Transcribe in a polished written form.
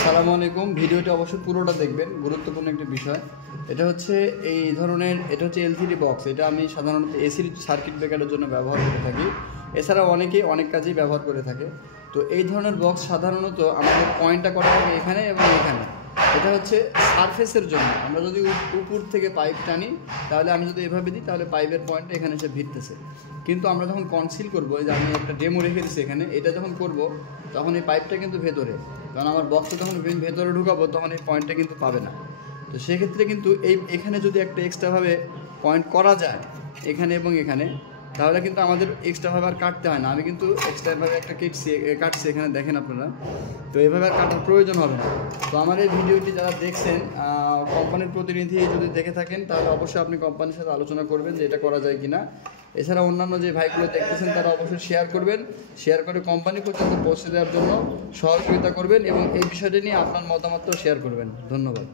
আসসালামু আলাইকুম। ভিডিওটি অবশ্যই পুরোটা দেখবেন, গুরুত্বপূর্ণ একটি বিষয়। এটা হচ্ছে এই ধরনের, এটা হচ্ছে এল3 বক্স। এটা আমি সাধারণত এসির সার্কিট ব্রেকারের জন্য ব্যবহার করে থাকি। এছাড়াও অনেকেই অনেক কাজেই ব্যবহার করে থাকে। তো এই ধরনের বক্স সাধারণত আমাদের পয়েন্টটা করা হবে এখানে এবং এখানে। এটা হচ্ছে সারফেসের জন্য। আমরা যদি উপর থেকে পাইপ টানি, তাহলে আমি যদি এভাবে দিই, তাহলে পাইপের পয়েন্টটা এখানে এসে ভিড়তেছে। কিন্তু আমরা যখন কনসিল করবো, যে আমি একটা ডেমো রেখে দিচ্ছি এখানে, এটা যখন করব তখন এই পাইপটা কিন্তু ভেতরে, কারণ আমার বক্সটা যখন ভেতরে ঢুকাবো তখন এই পয়েন্টটা কিন্তু পাবে না। তো সেক্ষেত্রে কিন্তু এখানে যদি একটা এক্সট্রাভাবে পয়েন্ট করা যায় এখানে এবং এখানে, তাহলে কিন্তু আমাদের এক্সট্রাভাবে আর কাটতে হয় না। আমি কিন্তু এক্সট্রাভাবে একটা কাটছি এখানে, দেখেন আপনারা। তো এভাবে আর কাটার প্রয়োজন হবে না। তো আমার এই ভিডিওটি যারা দেখছেন, কোম্পানির প্রতিনিধি যদি দেখে থাকেন, তাহলে অবশ্যই আপনি কোম্পানির সাথে আলোচনা করবেন যে এটা করা যায় কিনা। এছাড়া অন্যান্য যে ভাইগুলো দেখতেছেন তারা অবশ্যই শেয়ার করবেন, শেয়ার করে কোম্পানি পর্যন্ত পৌঁছে দেওয়ার জন্য সহযোগিতা করবেন এবং এই বিষয়টি নিয়ে আপনার মতামতও শেয়ার করবেন। ধন্যবাদ।